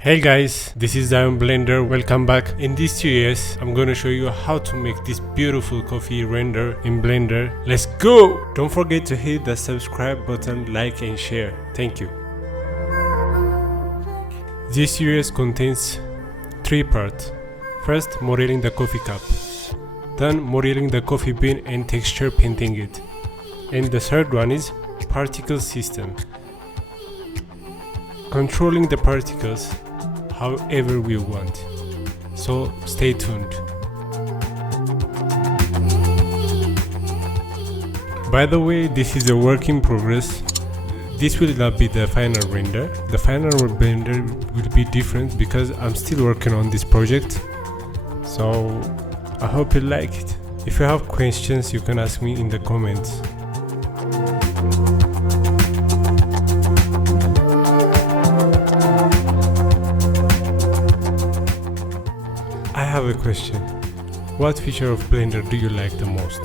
Hey guys, this is Zion Blender. Welcome back. In this series, I'm gonna show you how to make this beautiful coffee render in Blender. Let's go! Don't forget to hit the subscribe button, like and share. Thank you. This series contains 3 parts. First, modeling the coffee cup. Then modeling the coffee bean and texture painting it. And the third one is particle system. Controlling the particles however we want. So stay tuned. By the way, this is a work in progress. This will not be the final render. The final render will be different because I'm still working on this project. So I hope you like it. If you have questions, you can ask me in the comments. I have a question. What feature of Blender do you like the most?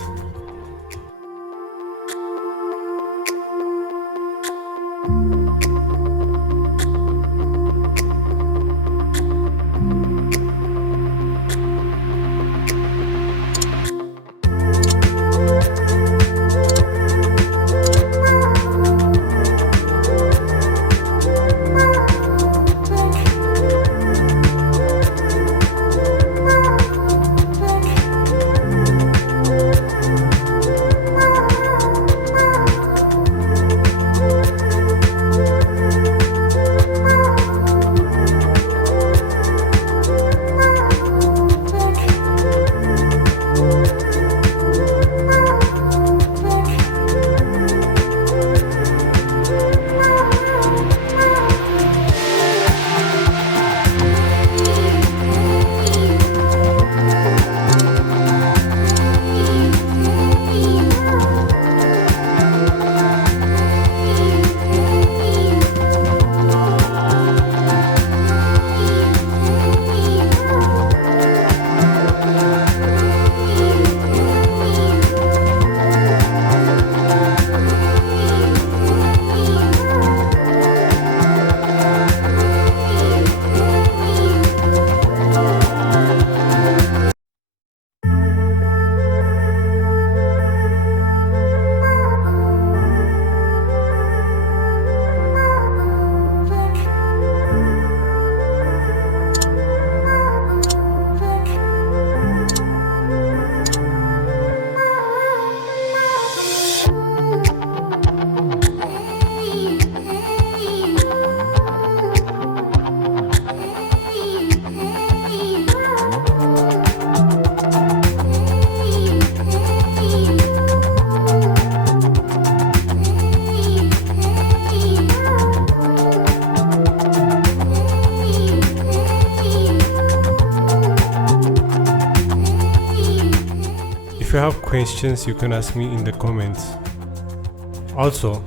If you have questions, you can ask me in the comments. Also,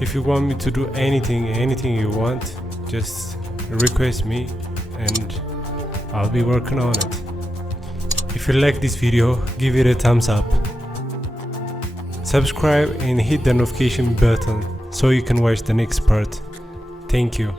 if you want me to do anything you want, just request me and I'll be working on it. If you like this video, give it a thumbs up. Subscribe and hit the notification button so you can watch the next part. Thank you.